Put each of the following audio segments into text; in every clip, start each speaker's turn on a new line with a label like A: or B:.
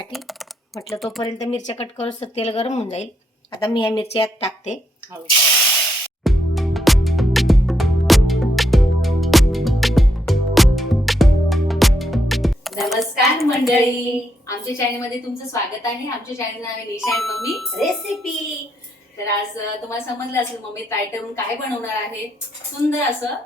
A: साठी. म्हटलं तोपर्यंत मिरच्या कट करूच तर तेल गरम होऊन जाईल. आता मी या मिरच्या यात टाकते.
B: हळू नमस्कार मंडळी. आमच्या चॅनलमध्ये तुमचं स्वागत आहे. आमच्या चॅनल नाव आहे निशा आणि मम्मी.
A: रेसिपी
B: तर आज तुम्हाला समजलं असेल मम्मी तायटम काय बनवणार आहे. सुंदर असं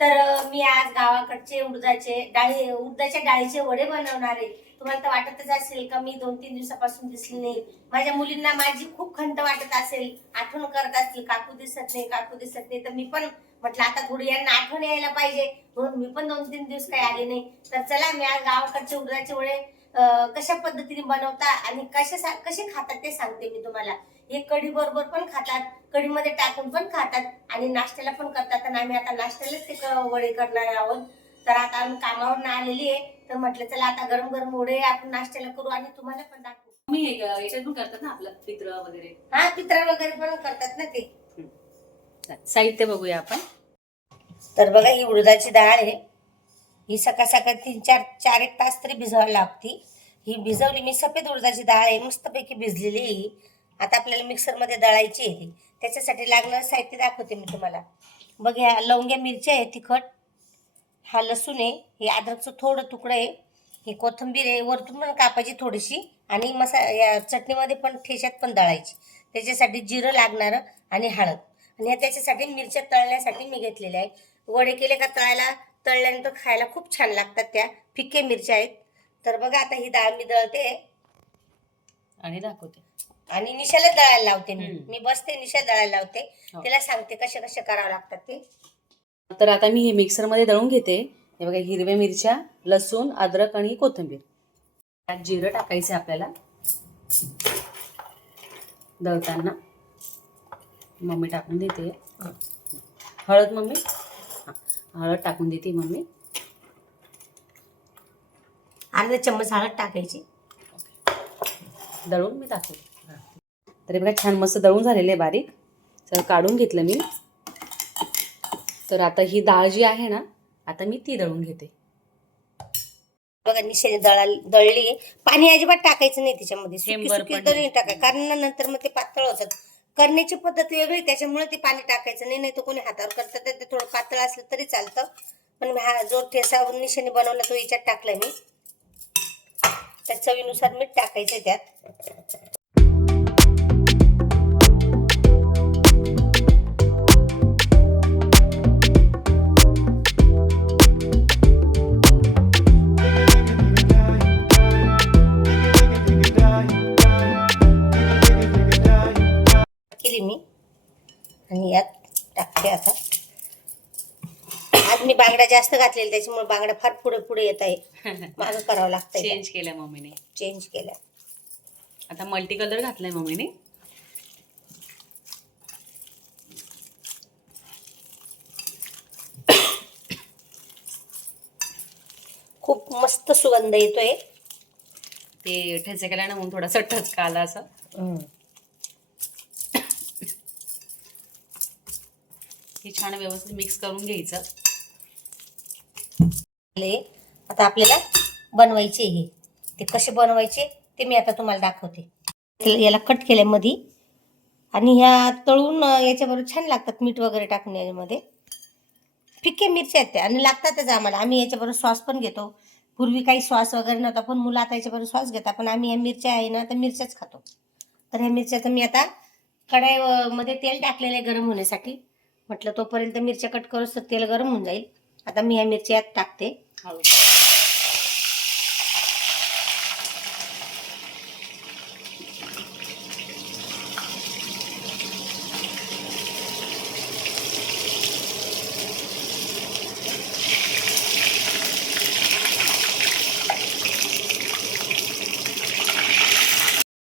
A: तर मी आज गावाकडचे उडदाचे डाळी उडदाच्या डाळीचे वडे बनवणार आहे. तुम्हाला तर वाटतच असेल का मी दोन तीन दिवसापासून दिसली नाही. माझ्या मुलींना माझी खूप खंत वाटत असेल. आठवण करत असतील काकू दिसत नाही काकू दिसत नाही. तर मी पण म्हटलं आता थोडी यांना आठवण यायला पाहिजे. म्हणून मी पण दोन तीन दिवस काही आले नाही. तर चला मी आज गावाकडचे उडदाचे वडे कशा पद्धतीने बनवता आणि कशा कसे खातात ते सांगते मी तुम्हाला. हे कढी बरोबर पण खातात कढीमध्ये टाकून पण खातात आणि नाश्त्याला पण करतात. आणि आम्ही आता नाश्त्यालाच ते वडे करणार आहोत. तर आता आम्ही कामावर आलेली आहे. तर म्हटलं चला आता गरम गरम वडे आपण नाश्त्याला करू आणि तुम्हाला पण दाखवू.
B: हे अं, याच्यात पण करतात ना आपलं पित्र वगैरे.
A: हा पित्रा वगैरे पण करतात ना ते.
B: साहित्य बघूया आपण.
A: तर बघा ही उडदाची डाळ आहे. ही सकाळ सकाळ तीन चार चार एक तास तरी भिजवायला लागती. ही भिजवली मी सफेद उडदाची डाळ आहे. मस्तपैकी भिजलेली आहे. आता आपल्याला मिक्सरमध्ये दळायची आहे. ती त्याच्यासाठी लागणारं साहित्य दाखवते मी तुम्हाला. बघ ह्या लवंग्या मिरच्या आहे तिखट. हा लसूण आहे हे अद्रकचं थोडं तुकडं आहे. ही कोथिंबीर आहे वरतून पण कापायची थोडीशी. आणि मसा या चटणीमध्ये पण ठेशात पण दळायची. त्याच्यासाठी जिरं लागणारं आणि हळद. आणि ह्या त्याच्यासाठी मिरच्या तळण्यासाठी मी घेतलेल्या आहे वडे केले का तळायला? तळल्यानंतर खायला खूप छान लागतात त्या. फिक्के मिरच्या आहेत. तर बघा आता ही डाळ मी दळते.
B: आणि दाखवते.
A: आणि निशाला दळायला लावते मी.
B: हम्म.
A: मी बसते निशा दळायला लावते.
B: हो.
A: तिला सांगते कसे कसे करावं लागतात ते.
B: तर आता मी हे मिक्सरमध्ये दळून घेते. हे बघा हिरव्या मिरच्या लसूण अद्रक आणि कोथिंबीर. त्यात जिरं टाकायचं आपल्याला. दळताना. मम्मी टाकून देते. हळद मम्मी? हा, हळद टाकून देते मम्मी.
A: अर्धा चम्मच हळद टाकायची.
B: दळून मी दाखवते तर हे बघा छान मस्त दळून झालेले आहे बारीक. तर काढून घेतलं मी. तर आता ही डाळ जी आहे ना आता मी ती दळून घेते.
A: बघा निशाने दळा दळली पाणी अजिबात टाकायचं नाही त्याच्यामध्ये. सुकी सुकी
B: नाही.
A: टाकाय कारण नंतर मग ते पातळ होतात. करण्याची पद्धत वेगळी त्याच्यामुळे ते पाणी टाकायचं नाही. नाही तर कोणी हातावर करतात तर ते थोडं पातळ असलं तरी चालतं. पण हा जो ठेसा निशाने बनवला तो याच्यात टाकलाय मी. त्या चवीनुसार मीठ टाकायचं त्यात. टाकते आता. आज मी बांगड्या जास्त घातलेल्या त्याच्यामुळे बांगड्या फार पुढे पुढे येत आहे. मागं करावं लागतंय.
B: चेंज केल्या मम्मीने.
A: चेंज केल्या
B: आता मल्टी कलर घातलाय मम्मीने.
A: खूप मस्त सुगंध येतोय.
B: ते ठेचे केल्यानं म्हणून थोडासा ठचका आला असं. छान व्यवस्थित मिक्स करून घ्यायचं.
A: आता आपल्याला बनवायचे हे. ते कसे बनवायचे ते मी आता तुम्हाला दाखवते. याला कट केलंयमध्ये आणि ह्या तळून याच्याबरोबर छान लागतात मीठ वगैरे टाकून याच्यामध्ये फिके मिरच्या आहेत त्या. आणि लागतातच आम्हाला. आम्ही याच्याबरोबर सॉस पण घेतो. पूर्वी काही सॉस वगैरे नव्हता पण मुलं आता याच्याबरोबर सॉस घेतात. पण आम्ही ह्या मिरच्या आहे ना तर मिरच्याच खातो. तर ह्या मिरच्या तर मी आता कढाई मध्ये तेल टाकलेलं आहे गरम होण्यासाठी. म्हटलं तोपर्यंत मिरच्या कट करूच तर तेल गरम होऊन जाईल. आता मी ह्या मिरच्या यात टाकते.
B: हळू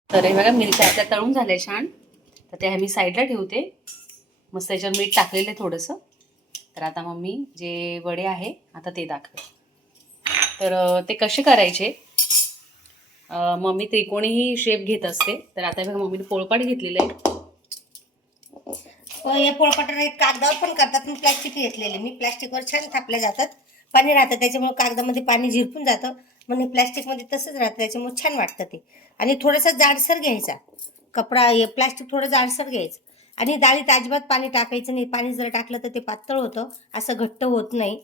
B: तर हे बघा मिरच्या आता तळून झाल्या छान. तर ते मी साईडला ठेवते. मस्त त्याच्यावर मीठ टाकलेलं आहे थोडंसं. तर आता मम्मी जे वडे आहे आता ते दाखव तर ते कसे करायचे? मम्मी त्रिकोणीही शेप घेत असते. तर आता बघा मम्मीने पोळपाट घेतलेलं आहे.
A: हो, व हे पोळपाट कागदावर पण करतात मी प्लॅस्टिक घेतलेले. मी प्लॅस्टिकवर छान थापल्या जातात. पाणी राहतं त्याच्यामुळे कागदामध्ये पाणी झिरपून जातं. म्हणजे प्लॅस्टिकमध्ये तसंच राहतं त्याच्यामुळे छान वाटतं ते. आणि थोडासा जाडसर घ्यायचा. कपडा हे प्लॅस्टिक थोडं जाडसर घ्यायचं. आणि डाळीत अजिबात पाणी टाकायचं नाही. पाणी जर टाकलं तर ते पातळ होतं. असं घट्ट होत नाही.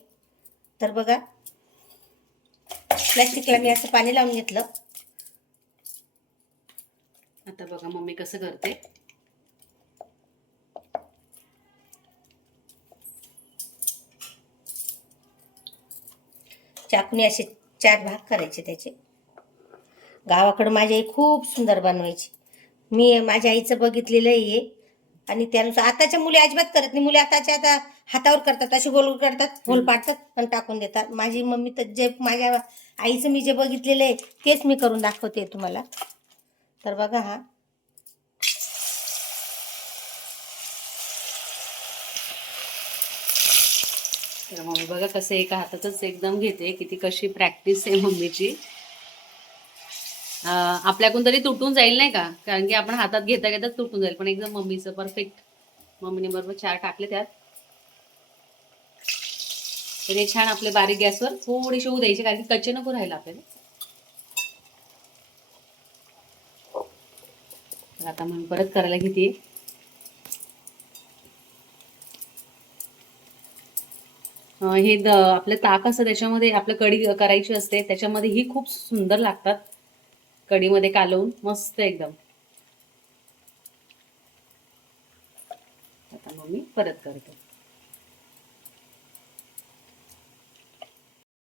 A: तर बघा प्लॅस्टिकला मी असं पाणी लावून घेतलं.
B: आता बघा मम्मी कसं करते.
A: चाकूने असे चार भाग करायचे त्याचे. गावाकडं माझी आई खूप सुंदर बनवायची. मी माझ्या आईचं बघितलेलं आहे आणि त्यानुसार आताच्या मुली अजिबात करत नाही. मुली आताच्या आता हातावर करतात असे गोल गोल करतात होल पाडतात आणि टाकून देतात. माझी मम्मी तर जे माझ्या आईचं मी जे बघितलेलं आहे तेच मी करून दाखवते तुम्हाला. तर बघा हा.
B: तर मम्मी बघा कसं एका हातातच एकदम घेते किती कशी प्रॅक्टिस आहे मम्मीची. आपल्याकडून तरी तुटून जाईल नाही का? कारण की आपण हातात घेता घेताच तुटून जाईल. पण एकदम मम्मीचं परफेक्ट मम्मीने बरोबर चार टाकले त्यात. तर हे छान आपले बारीक गॅसवर थोडीशी होऊ द्यायचे कारण की कच्चे नको राहिला आपल्याला. आता मग परत करायला घेते. हे आपलं ताक असतं त्याच्यामध्ये आपलं कढी करायची असते त्याच्यामध्ये ही खूप सुंदर लागतात. कढीमध्ये कालवून मस्त एकदम. आता मग मी परत करते.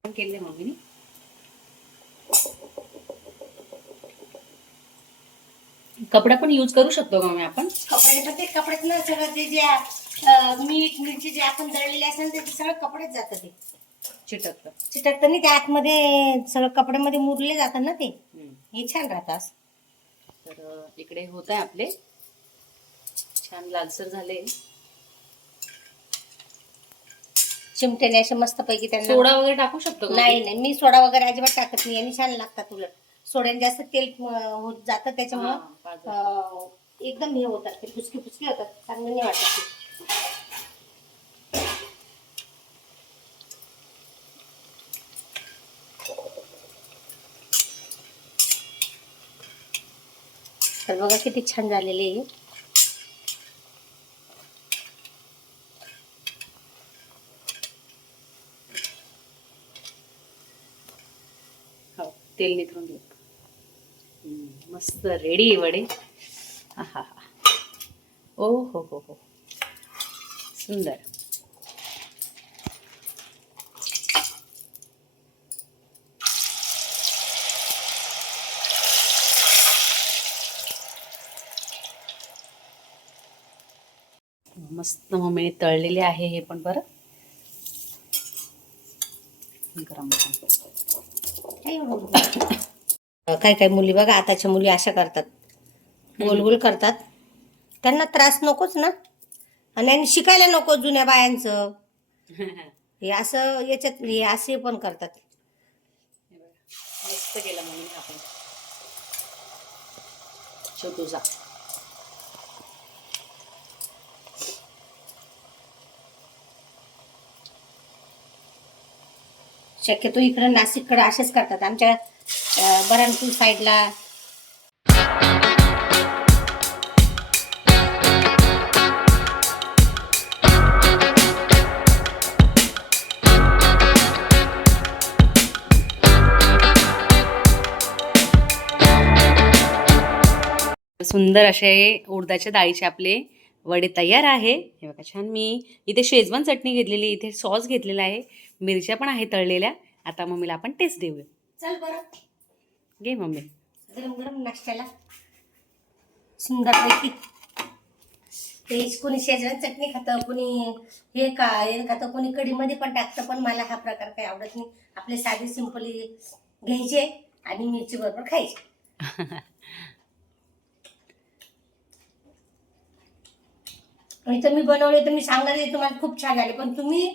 B: केले मम्मीने. कपडा पण यूज करू शकतो का आपण?
A: कपडे पण ते कपड्यात ना सगळं ते जे मीठ मिरची जे आपण दळलेले असेल ते सगळं कपड्यात जातं ते.
B: चिटकतं.
A: चिटकतं नाही ते आतमध्ये सगळं कपड्यामध्ये मुरले जातात ना ते. हे छान राहतं असं.
B: तर इकडे होत आहे आपले. छान लालसर झाले.
A: चिमट्याने असे मस्त पैकी त्यांना
B: सोडा वगैरे टाकू शकतो?
A: नाही नाही मी सोडा वगैरे अजिबात टाकत नाही. आणि छान लागतात उलट. सोड्याने जास्त तेल होत जातं त्याच्यामुळं एकदम हे होतात ते फुसके फुसके होतात. चांगलं नाही वाटत तर बघा किती छान झालेले आहे.
B: हो तेल निथरून घेऊ. मस्त रेडी वडे. आहा ओ हो हो हो. सुंदर. मस्त मम्मीने तळलेले आहे हे पण बरं. गरम
A: काय काय मुली बघा आताच्या मुली अशा करतात. गोलगोल गोल करतात. त्यांना त्रास नकोच ना. आणि आणि शिकायला नको जुन्या बायांचं. हे असं याच्यात हे असे पण करतात.
B: हे मस्त केलं आपण. छोटूसा
A: शक्यतो इकडं नाशिककडं असेच करतात. आमच्या बरणपूर साईडला.
B: सुंदर असे उडदाच्या डाळीचे आपले वडे तयार आहे. हे बघा छान मी इथे शेजवान चटणी घेतलेली इथे सॉस घेतलेला आहे. मिरच्या पण आहे तळलेल्या. आता मम्मीला आपण टेस्ट देऊया.
A: चल बरं.
B: घे मम्मी.
A: गरम गरम नाश्त्याला. सुंदरपैकी ते कोणी शेजवान चटणी खातं कोणी हे का हे खातं कोणी कढीमध्ये पण टाकतं पण मला हा प्रकार काही आवडत नाही. आपले साधे सिंपली घ्यायचे आणि मिरची बरोबर खायचे. तर मी बनवले तर मी सांगणार तुम्हाला खूप छान झाले. पण तुम्ही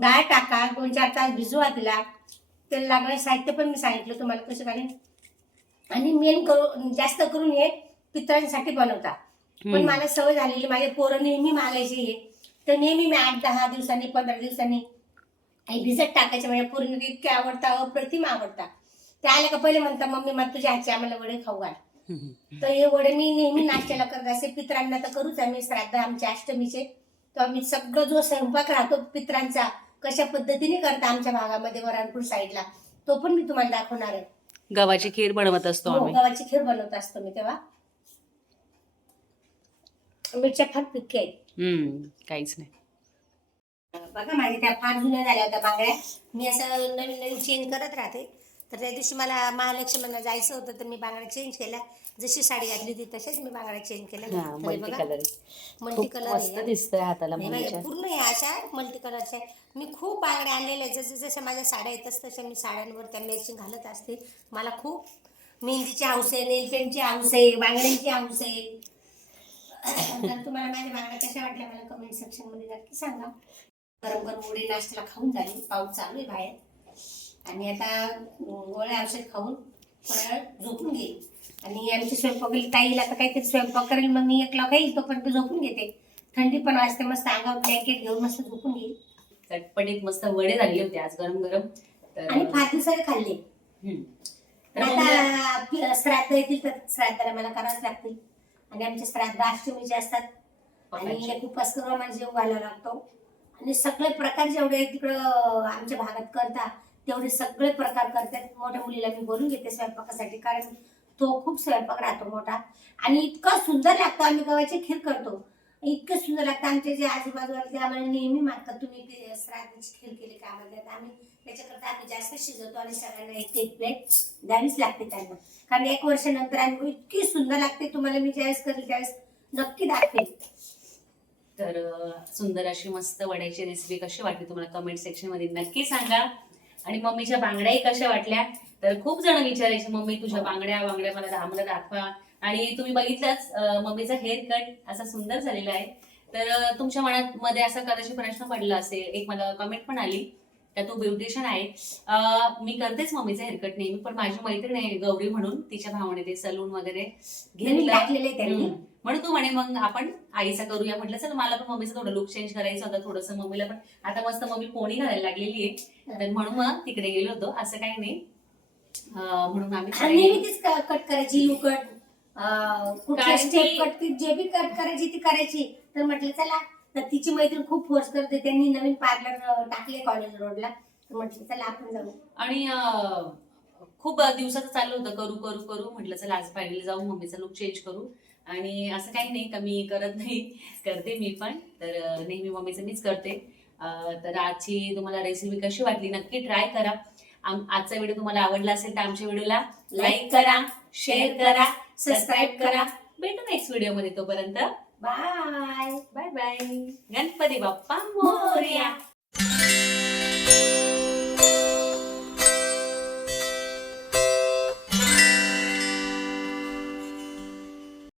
A: डाळ टाका दोन चार तास भिजवा तिला तेल लागणारे साहित्य पण मी सांगितलं तुम्हाला कसं काय? आणि मेन करू जास्त करून हे पितळांसाठी बनवता. पण. मला सवय झालेली माझे पोरं नेहमी मागायचे हे. तर नेहमी मी आठ दहा दिवसांनी पंधरा दिवसांनी भिजत टाकायचे. म्हणजे पूर्ण इतके आवडता अप्रतिम आवडता. ते आले का पहिले म्हणता मम्मी मला तुझ्या हातचे आम्हाला वडे खाऊ घाल. तर हे वडे मी नेहमी नाश्त्याला करत असे पित्रांना तर करूच आम्ही श्राद्ध आमच्या अष्टमीचे. तर आम्ही सगळं जो स्वयंपाक राहतो पित्रांचा कशा पद्धतीने करता आमच्या भागामध्ये वरानपूर साईडला तो पण मी तुम्हाला दाखवणार आहे.
B: गव्हाची खीर बनवत असतो
A: हो,
B: आम्ही.
A: गव्हाची खीर बनवत असतो मी तेव्हा. मिरच्या फार पिक्की आहेत.
B: हम्म, काहीच नाही.
A: बघा माझ्या त्या फार जुन्या झाल्या होत्या बांगड्या. मी असं नवीन नवीन चेंज करत राहते. तर त्या दिवशी मला महालक्ष्मीला जायचं होतं तर मी बांगड्या चेंज केल्या जशी साडी घातली होती तशाच मी बांगड्या चेंज केल्या
B: हा
A: हे
B: मल्टी कलर
A: मल्टी
B: दिसतंय हाताला
A: पूर्ण आहे अशा मल्टी कलरच्या मी खूप बांगड्या आणलेल्या जसं जसं माझ्या साड्या येतात तशा मी साड्यांवर त्या मॅचिंग घालत असते. मला खूप मेहंदीची हौस आहे नेल पेंटची हौस आहे बांगड्यांची हौस आहे. तर तुम्हाला माझ्या बांगड्या कशा वाटल्या मला कमेंट सेक्शनमध्ये नक्की सांगा. गरम गरम उडे नाश्त्याला खाऊन झाली पाऊस चालू आहे बाहेर. आणि आता गोळ्या औषध खाऊन वेळ झोपून घेईल आणि आमची स्वयंपाक ताईला आता काहीतरी स्वयंपाक करेल मग मी एकला खाईल तोपर्यंत झोपून घेते. थंडी पण वाजते मस्त अंगावर ब्लँकेट घेऊन मस्त झोपून घेईल
B: चटपटीत मस्त वडे झाले होते आज गरम गरम. तर
A: आणि फार दिवसाने खाल्ले.
B: तर
A: आता श्राद्ध येतील तर श्राद्धाला मला करावंच लागतील. आणि आमचे श्राद्ध अष्टमीचे असतात. आणि एक उपास करून आम्हाला जेव घालावा लागतो. आणि सगळे प्रकार जेवढे तिकडं आमच्या भागात करतात तेवढे सगळे प्रकार करतात. मोठ्या मुलीला मी बोलून घेते स्वयंपाकासाठी कारण तो खूप स्वयंपाक राहतो मोठा. आणि इतका सुंदर लागतो आम्ही गव्हाची खीर करतो. इतकं सुंदर लागतं आमचे जे आजूबाजूला ते आम्हाला नेहमी मागतात तुम्ही श्राद्धाची खीर केली का? आम्हाला आम्ही त्याच्याकरता आम्ही जास्त शिजवतो आणि सगळ्यांना एक एक प्लेट द्यावीच लागते त्यांना. कारण एक वर्षानंतर आम्ही इतकी सुंदर लागते तुम्हाला मी ज्यावेळेस करेल त्यावेळेस नक्की दाखवेल.
B: तर सुंदर अशी मस्त वड्याची रेसिपी कशी वाटली तुम्हाला? कमेंट सेक्शनमध्ये नक्की सांगा. आणि मम्मीच्या बांगड्याही कशा वाटल्या? तर खूप जण विचारायचे मम्मी तुझ्या बांगड्या बांगड्या मला दा- मला दाखवा. आणि तुम्ही बघितलंच मम्मीचा हेअर कट असा सुंदर झालेला आहे. तर तुमच्या मनात मध्ये असा कदाचित प्रश्न पडला असेल. एक मला कमेंट पण आली तर तू ब्युटिशियन आहे. मी करतेच मम्मीचा हेअरकट नेहमी पण माझी मैत्रीण आहे गौरी म्हणून तिच्या भावाने ते सलून वगैरे
A: नवीन
B: घेतलं. म्हणून तू म्हणे मग आपण आईचा करूया. म्हटलं चल मला पण मम्मीचं थोडं लुक चेंज करायचं होतं थोडंसं मम्मीला पण. आता मस्त मम्मी पोणी घालायला लागलेली आहे. तर म्हणून मग तिकडे गेलो होतो. असं काही नाही. म्हणून आम्ही
A: तीच कट करायची यू कट कुठल्या
B: कारण
A: स्टेप
B: की-
A: कट ती जे बी कट करायची ती करायची. तर म्हटलं चला. तर तिची मैत्रीण खूप फोर्स करते. त्यांनी नवीन पार्लर टाकले कॉलेज रोडला तर म्हटलं चला आपण जाऊ.
B: आणि खूप दिवसाचं चाललं होतं. करू करू करू. म्हटलं चला आज फायनली जाऊ. मम्मीचा लुक चेंज करू. आणि असं काही नाही का मी करत नाही. करते मी पण. तर नेहमी मम्मीचं मीच करते. तर आजची तुम्हाला रेसिपी कशी वाटली नक्की ट्राय करा. आजचा व्हिडिओ तुम्हाला आवडला असेल तर आमच्या व्हिडिओला लाईक करा शेअर करा सबस्क्राईब करा. भेटू नेक्स्ट व्हिडिओमध्ये तोपर्यंत.
A: Bye
B: bye bye Ganpati Bappa Morya.